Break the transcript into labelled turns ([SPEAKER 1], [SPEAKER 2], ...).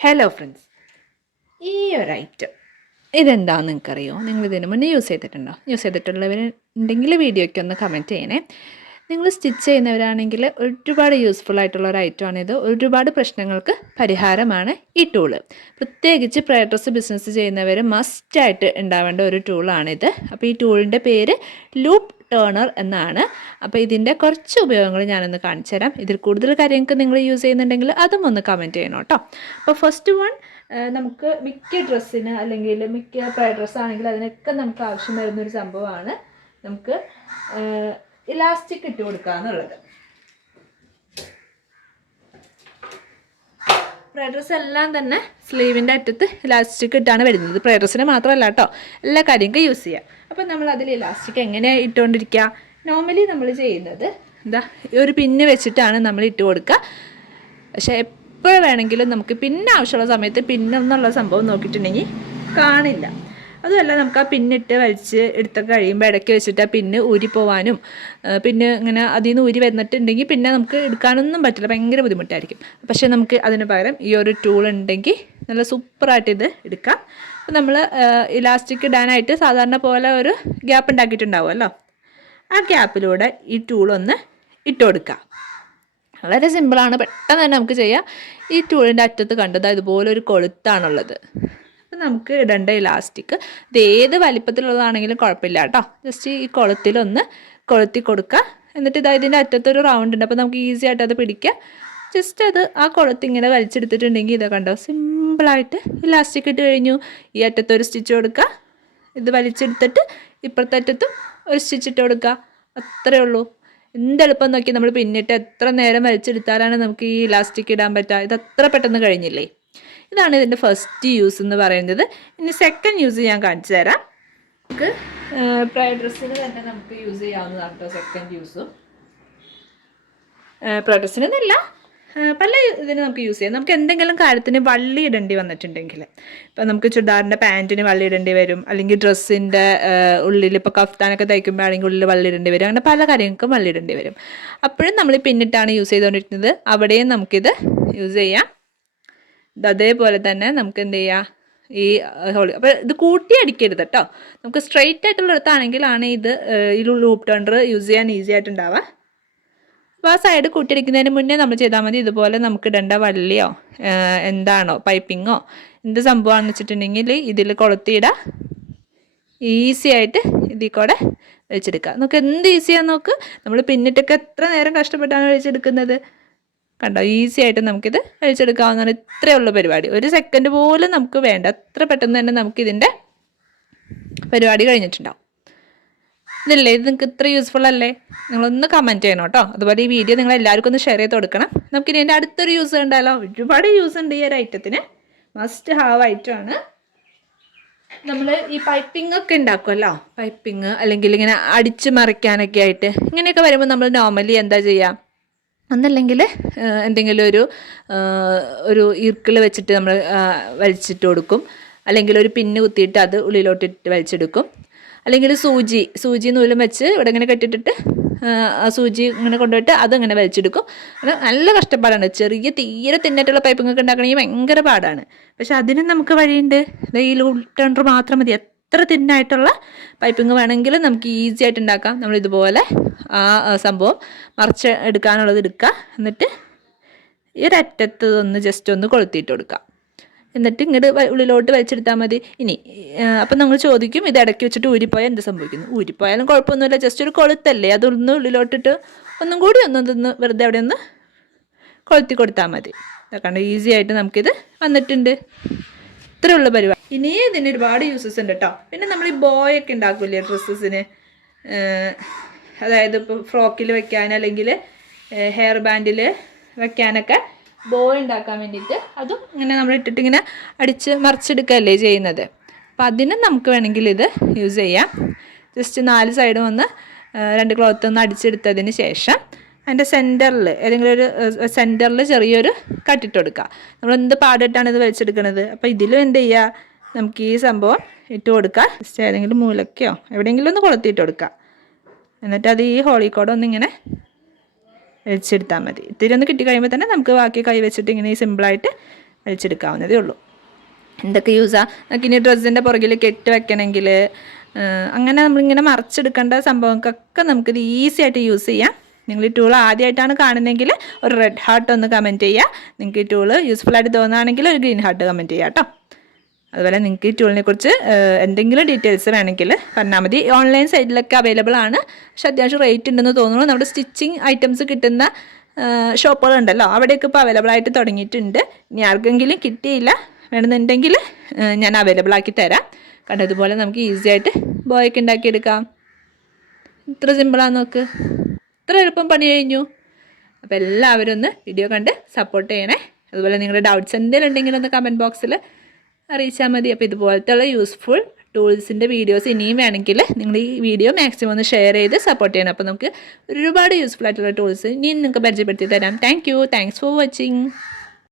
[SPEAKER 1] Hello friends ഈ ഒരു item ഇതെന്താണെന്ന് നിങ്ങൾക്കറിയോ? നിങ്ങൾ ഇതിന് മുന്നേ യൂസ് ചെയ്തിട്ടുണ്ടോ? യൂസ് ചെയ്തിട്ടുള്ളവരുണ്ടെങ്കിൽ വീഡിയോയ്ക്ക് ഒന്ന് കമന്റ് ചെയ്യണേ. നിങ്ങൾ സ്റ്റിച്ച് ചെയ്യുന്നവരാണെങ്കിൽ ഒരുപാട് യൂസ്ഫുൾ ആയിട്ടുള്ള ഒരു ഐറ്റമാണിത് ഒരുപാട് പ്രശ്നങ്ങൾക്ക് പരിഹാരമാണ് ഈ ടൂൾ പ്രത്യേകിച്ച് പ്രയർ ബിസിനസ് ചെയ്യുന്നവർ മസ്റ്റായിട്ട് ഉണ്ടാവേണ്ട ഒരു ടൂളാണിത് അപ്പോൾ ഈ ടൂളിന്റെ പേര് ലൂപ്പ് ടേണർ എന്നാണ്. അപ്പോൾ ഇതിന്റെ കുറച്ച് ഉപയോഗങ്ങൾ ഞാനൊന്ന് കാണിച്ചു തരാം. ഇതിൽ കൂടുതൽ കാര്യങ്ങൾക്ക് നിങ്ങൾ യൂസ് ചെയ്യുന്നുണ്ടെങ്കിൽ അതും ഒന്ന് കമന്റ് ചെയ്യണം കേട്ടോ അപ്പോൾ ഫസ്റ്റ് വൺ നമുക്ക് മിക്ക ഡ്രസ്സിന് അല്ലെങ്കിൽ മിക്ക ഡ്രസ്സ് ആണെങ്കിൽ അതിനൊക്കെ നമുക്ക് ആവശ്യം വരുന്നൊരു സംഭവമാണ് നമുക്ക് ഇലാസ്റ്റിക് ഇട്ട് കൊടുക്കുക എന്നുള്ളത് പ്രൈ ഡ്രസ്സ് എല്ലാം തന്നെ സ്ലീവിന്റെ അറ്റത്ത് ഇലാസ്റ്റിക് ഇട്ടാണ് വരുന്നത്. പ്രയർ ഡ്രസ്സിന് മാത്രമല്ല കേട്ടോ എല്ലാ കാര്യങ്ങൾക്കും യൂസ് ചെയ്യാം. അപ്പം നമ്മൾ അതിൽ ഇലാസ്റ്റിക് എങ്ങനെയാണ് ഇട്ടുകൊണ്ടിരിക്കുക നോർമലി നമ്മൾ ചെയ്യുന്നത് എന്താ ഒരു പിന്ന് വെച്ചിട്ടാണ് നമ്മൾ ഇട്ട് കൊടുക്കുക. പക്ഷേ എപ്പോൾ വേണമെങ്കിലും നമുക്ക് പിന്നെ ആവശ്യമുള്ള സമയത്ത് പിന്നെന്നുള്ള സംഭവം നോക്കിയിട്ടുണ്ടെങ്കിൽ കാണില്ല. അതുമല്ല നമുക്ക് ആ പിന്നിട്ട് വലിച്ച് എടുത്ത് കഴിയുമ്പോൾ ഇടയ്ക്ക് വെച്ചിട്ട് ആ പിന്ന് ഊരി പോവാനും പിന്നെ ഇങ്ങനെ അതിൽ നിന്ന് ഊരി വന്നിട്ടുണ്ടെങ്കിൽ പിന്നെ നമുക്ക് എടുക്കാനൊന്നും പറ്റില്ല. ഭയങ്കര ബുദ്ധിമുട്ടായിരിക്കും. പക്ഷേ നമുക്ക് അതിന് പകരം ഈ ഒരു ടൂൾ ഉണ്ടെങ്കിൽ നല്ല സൂപ്പറായിട്ട് ഇത് എടുക്കാം. അപ്പോൾ നമ്മൾ ഇലാസ്റ്റിക് ഇടാനായിട്ട് സാധാരണ പോലെ ഒരു ഗ്യാപ്പ് ഉണ്ടാക്കിയിട്ടുണ്ടാവുമല്ലോ ആ ഗ്യാപ്പിലൂടെ ഈ ടൂളൊന്ന് ഇട്ട് കൊടുക്കുക വളരെ സിമ്പിളാണ് പെട്ടെന്ന് തന്നെ നമുക്ക് ചെയ്യാം. ഈ ടൂളിന്റെ അറ്റത്ത് കണ്ടത് ഇതുപോലെ ഒരു കൊളുത്താണുള്ളത്. അപ്പം നമുക്ക് ഇടേണ്ട ഇലാസ്റ്റിക് ഇത് ഏത് വലിപ്പത്തിലുള്ളതാണെങ്കിലും കുഴപ്പമില്ല കേട്ടോ. ജസ്റ്റ് ഈ കുളത്തിലൊന്ന് കൊളുത്തി കൊടുക്കുക. എന്നിട്ട് ഇതാ ഇതിന്റെ അറ്റത്തൊരു റൗണ്ട് ഉണ്ട്. അപ്പോൾ നമുക്ക് ഈസി ആയിട്ട് അത് പിടിക്കുക ജസ്റ്റ് അത് ആ കുളത്ത് ഇങ്ങനെ വലിച്ചെടുത്തിട്ടുണ്ടെങ്കിൽ ഇതൊക്കെ കണ്ടോ സിമ്പിളായിട്ട് ഇലാസ്റ്റിക് ഇട്ട് കഴിഞ്ഞു. ഈ അറ്റത്തൊരു സ്റ്റിച്ച് കൊടുക്കുക. ഇത് വലിച്ചെടുത്തിട്ട് ഇപ്പുറത്തെ അറ്റത്തും ഒരു സ്റ്റിച്ച് ഇട്ട് കൊടുക്കുക. അത്രേ ഉള്ളൂ. എന്ത് എളുപ്പം നോക്കി നമ്മൾ പിന്നിട്ട് എത്ര നേരം വലിച്ചെടുത്താലാണ് നമുക്ക് ഈ ഇലാസ്റ്റിക് ഇടാൻ പറ്റുക. ഇത് അത്ര പെട്ടെന്ന് കഴിഞ്ഞില്ലേ? ഇതാണ് ഇതിന്റെ ഫസ്റ്റ് യൂസ് എന്ന് പറയുന്നത്. ഇനി സെക്കൻഡ് യൂസ് ഞാൻ കാണിച്ചു തരാം. നമുക്ക് പ്രൈ ഡ്രസ്സിന് തന്നെ നമുക്ക് യൂസ് ചെയ്യാവുന്നതാണ് കേട്ടോ സെക്കൻഡ് യൂസും പ്രൈ ഡ്രസ്സിന് എന്നല്ല പല ഇതിന് നമുക്ക് യൂസ് ചെയ്യാം. നമുക്ക് എന്തെങ്കിലും കാര്യത്തിന് വള്ളി ഇടേണ്ടി വന്നിട്ടുണ്ടെങ്കിൽ ഇപ്പം നമുക്ക് ചുടാറിന്റെ പാന്റിന് വള്ളി ഇടേണ്ടി വരും. അല്ലെങ്കിൽ ഡ്രസ്സിന്റെ ഉള്ളിൽ ഇപ്പോൾ കഫ്താനൊക്കെ തയ്ക്കുമ്പോഴാണെങ്കിൽ ഉള്ളിൽ വള്ളി ഇടേണ്ടി വരും. അങ്ങനെ പല കാര്യങ്ങൾക്കും വള്ളി ഇടേണ്ടി വരും. അപ്പോഴും നമ്മൾ പിന്നിട്ടാണ് യൂസ് ചെയ്തുകൊണ്ടിരിക്കുന്നത്. അവിടെയും നമുക്കിത് യൂസ് ചെയ്യാം. അതേപോലെ തന്നെ നമുക്ക് എന്ത് ചെയ്യാം? ഈ ഹോളി. അപ്പോൾ ഇത് കൂട്ടി അടിക്കരുത് കേട്ടോ നമുക്ക് സ്ട്രെയിറ്റ് ആയിട്ടുള്ള അടുത്താണെങ്കിലാണ് ഇത് ഈ ലൂപ്പ് ടണ്ടർ യൂസ് ചെയ്യാൻ ഈസി ആയിട്ടുണ്ടാവുക അപ്പോൾ ആ സൈഡ് കൂട്ടിയടിക്കുന്നതിന് മുന്നേ നമ്മൾ ചെയ്താൽ മതി. ഇതുപോലെ നമുക്ക് ഇടേണ്ട വള്ളിയോ എന്താണോ പൈപ്പിങ്ങോ എന്ത് സംഭവമാണെന്ന് വെച്ചിട്ടുണ്ടെങ്കിൽ ഇതിൽ കൊളുത്തിയിട. ഈസി ആയിട്ട് ഇതിൽ കൂടെ വെച്ചെടുക്കുക നമുക്ക് എന്ത് ഈസിയാന്ന് നോക്ക്. നമ്മൾ പിന്നിട്ടൊക്കെ എത്ര നേരം കഷ്ടപ്പെട്ടാണ് വെച്ചെടുക്കുന്നത്? കണ്ടോ? ഈസി ആയിട്ട് നമുക്കിത് അഴിച്ചെടുക്കാവുന്നതാണ് ഇത്രയേ ഉള്ളൂ പരിപാടി. ഒരു സെക്കൻഡ് പോലും നമുക്ക് വേണ്ട. അത്ര പെട്ടെന്ന് തന്നെ നമുക്കിതിന്റെ പരിപാടി കഴിഞ്ഞിട്ടുണ്ടാവും. ഇതല്ലേ? ഇത് നിങ്ങൾക്ക് ഇത്ര യൂസ്ഫുൾ അല്ലേ? നിങ്ങളൊന്ന് കമന്റ് ചെയ്യണം കേട്ടോ. അതുപോലെ ഈ വീഡിയോ നിങ്ങൾ എല്ലാവർക്കും ഒന്ന് ഷെയർ ചെയ്ത് കൊടുക്കണം. നമുക്കിനി എന്റെ അടുത്തൊരു യൂസ് ഉണ്ടല്ലോ. ഒരുപാട് യൂസ് ഉണ്ട് ഈ ഒരു ഐറ്റത്തിന് മസ്റ്റ് ഹാവ് ഐറ്റമാണ് നമ്മൾ ഈ പൈപ്പിംഗ് ഒക്കെ ഉണ്ടാക്കുമല്ലോ പൈപ്പിംഗ് അല്ലെങ്കിൽ ഇങ്ങനെ അടിച്ച് മറിക്കാനൊക്കെ ആയിട്ട് ഇങ്ങനെയൊക്കെ വരുമ്പോൾ നമ്മൾ നോർമലി എന്താ ചെയ്യുക ഒന്നല്ലെങ്കിൽ എന്തെങ്കിലും ഒരു ഒരു ഈർക്കിൾ വെച്ചിട്ട് നമ്മൾ വലിച്ചിട്ട് കൊടുക്കും. അല്ലെങ്കിൽ ഒരു പിന്ന് കുത്തിയിട്ട് അത് ഉള്ളിലോട്ടിട്ട് വലിച്ചെടുക്കും. അല്ലെങ്കിൽ സൂചി സൂചി നൂലും വെച്ച് ഇവിടെ ഇങ്ങനെ കെട്ടിട്ടിട്ട് ആ, സൂചി ഇങ്ങനെ കൊണ്ടുപോയിട്ട് അതങ്ങനെ വലിച്ചെടുക്കും. അത് നല്ല കഷ്ടപ്പാടാണ്. ചെറിയ തീരെ തിന്നിട്ടുള്ള പൈപ്പിങ്ങൊക്കെ ഉണ്ടാക്കണമെങ്കിൽ ഭയങ്കര പാടാണ്. പക്ഷെ അതിനും നമുക്ക് വഴിയുണ്ട്. ഈ ലൂട്ടണ്ടർ മാത്രം മതി. എത്ര തിന്നായിട്ടുള്ള പൈപ്പിംഗ് വേണമെങ്കിൽ നമുക്ക് ഈസി ആയിട്ട് ഉണ്ടാക്കാം. നമ്മൾ ഇതുപോലെ ആ സംഭവം മറിച്ച് എടുക്കാനുള്ളത് എടുക്കുക. എന്നിട്ട് ഈ ഒരറ്റത്ത് ഒന്ന് ജസ്റ്റ് ഒന്ന് കൊളുത്തിയിട്ട് കൊടുക്കുക. എന്നിട്ട് ഇങ്ങോട്ട് ഉള്ളിലോട്ട് വലിച്ചെടുത്താൽ മതി. ഇനി അപ്പം നമ്മൾ ചോദിക്കും ഇത് ഇടയ്ക്ക് വെച്ചിട്ട് ഊരിപ്പോയാൽ എന്ത് സംഭവിക്കുന്നു ഊരിപ്പോയാലും കുഴപ്പമൊന്നുമില്ല. ജസ്റ്റ് ഒരു കൊളുത്തല്ലേ? അതൊന്ന് ഉള്ളിലോട്ടിട്ട് ഒന്നും കൂടി ഒന്നൊന്ന് വെറുതെ അവിടെ ഒന്ന് കൊളുത്തി കൊടുത്താൽ മതി. അതൊക്കെ ഈസി ആയിട്ട് നമുക്കിത് വന്നിട്ടുണ്ട്. ഇത്രയുള്ള പരിപാടി. ഇനിയും ഇതിന് ഒരുപാട് യൂസസ് ഉണ്ട് കേട്ടോ പിന്നെ നമ്മൾ ഈ ബോയ് ഒക്കെ ഉണ്ടാക്കില്ലേ ഡ്രസ്സസിന് അതായത് ഇപ്പോൾ ഫ്രോക്കിൽ വെക്കാൻ അല്ലെങ്കിൽ ഹെയർ ബാൻഡിൽ വെക്കാനൊക്കെ ബോ ഉണ്ടാക്കാൻ വേണ്ടിയിട്ട് അതും ഇങ്ങനെ നമ്മൾ ഇട്ടിട്ട് ഇങ്ങനെ അടിച്ച് മറിച്ചെടുക്കുകയല്ലേ ചെയ്യുന്നത്. അപ്പം അതിനും നമുക്ക് വേണമെങ്കിൽ ഇത് യൂസ് ചെയ്യാം. ജസ്റ്റ് നാല് സൈഡും ഒന്ന് രണ്ട് ക്ലോത്ത് ഒന്ന് അടിച്ചെടുത്തതിന് ശേഷം അതിന്റെ സെന്ററിൽ ഏതെങ്കിലും ഒരു സെന്ററിൽ ചെറിയൊരു കട്ടിട്ട് കൊടുക്കുക നമ്മൾ എന്ത് പാടിട്ടാണ് ഇത് വലിച്ചെടുക്കുന്നത് അപ്പോൾ ഇതിലും എന്ത് ചെയ്യുക നമുക്ക് ഈ സംഭവം ഇട്ട് കൊടുക്കാം. ജസ്റ്റ് ഏതെങ്കിലും മൂലക്കയോ എവിടെയെങ്കിലും ഒന്ന് കൊളുത്തിയിട്ട് കൊടുക്കാം. എന്നിട്ട് അത് ഈ ഹോളിക്കോഡ് ഒന്നിങ്ങനെ വലിച്ചെടുത്താൽ മതി. ഇത്തിരി ഒന്ന് കിട്ടി കഴിയുമ്പോൾ തന്നെ നമുക്ക് ബാക്കി കൈ വെച്ചിട്ട് ഇങ്ങനെ ഈ സിമ്പിളായിട്ട് വലിച്ചെടുക്കാവുന്നതേ ഉള്ളൂ. എന്തൊക്കെ യൂസാണ് നമുക്ക് ഇനി ഡ്രസ്സിന്റെ പുറകിൽ കെട്ട് വെക്കണമെങ്കിൽ അങ്ങനെ നമ്മളിങ്ങനെ മറച്ചെടുക്കേണ്ട സംഭവങ്ങൾക്കൊക്കെ നമുക്കിത് ഈസി ആയിട്ട് യൂസ് ചെയ്യാം. നിങ്ങൾ ഈ ടൂൾ ആദ്യമായിട്ടാണ് കാണുന്നതെങ്കിൽ ഒരു റെഡ് ഹാർട്ട് ഒന്ന് കമന്റ് ചെയ്യുക നിങ്ങൾക്ക് ഈ ടൂൾ യൂസ്ഫുൾ ആയിട്ട് തോന്നുകയാണെങ്കിൽ ഒരു ഗ്രീൻ ഹാർട്ട് കമന്റ് ചെയ്യാം കേട്ടോ അതുപോലെ നിങ്ങൾക്ക് ഈ ടൂളിനെ കുറിച്ച് എന്തെങ്കിലും ഡീറ്റെയിൽസ് വേണമെങ്കിൽ പറഞ്ഞാൽ മതി. ഓൺലൈൻ സൈറ്റിലൊക്കെ അവൈലബിൾ ആണ്. പക്ഷെ അത്യാവശ്യം റേറ്റ് ഉണ്ടെന്ന് തോന്നുന്നു. നമ്മുടെ സ്റ്റിച്ചിങ് ഐറ്റംസ് കിട്ടുന്ന ഷോപ്പുകളുണ്ടല്ലോ അവിടെയൊക്കെ ഇപ്പോൾ അവൈലബിൾ ആയിട്ട് തുടങ്ങിയിട്ടുണ്ട്. ഇനി ആർക്കെങ്കിലും കിട്ടിയില്ല വേണമെന്നുണ്ടെങ്കിൽ ഞാൻ അവൈലബിൾ ആക്കി തരാം. കണ്ടതുപോലെ നമുക്ക് ഈസി ആയിട്ട് ബോയൊക്കെ ഉണ്ടാക്കിയെടുക്കാം. ഇത്ര സിമ്പിളാണ് നോക്ക്. ഇത്ര എളുപ്പം പണി കഴിഞ്ഞു. അപ്പോൾ എല്ലാവരും ഒന്ന് വീഡിയോ കണ്ട് സപ്പോർട്ട് ചെയ്യണേ. അതുപോലെ നിങ്ങളുടെ ഡൗട്ട്സ് എന്തെങ്കിലും ഉണ്ടെങ്കിൽ ഒന്ന് കമന്റ് ബോക്സിൽ അറിയിച്ചാൽ മതി. അപ്പോൾ ഇതുപോലത്തെയുള്ള യൂസ്ഫുൾ ടൂൾസിന്റെ വീഡിയോസ് ഇനിയും വേണമെങ്കിൽ നിങ്ങൾ ഈ വീഡിയോ മാക്സിമം ഒന്ന് ഷെയർ ചെയ്ത് സപ്പോർട്ട് ചെയ്യണം. അപ്പോൾ നമുക്ക് ഒരുപാട് യൂസ്ഫുൾ ആയിട്ടുള്ള ടൂൾസ് ഇനിയും നിങ്ങൾക്ക് പരിചയപ്പെടുത്തി തരാം. Thank you thanks for watching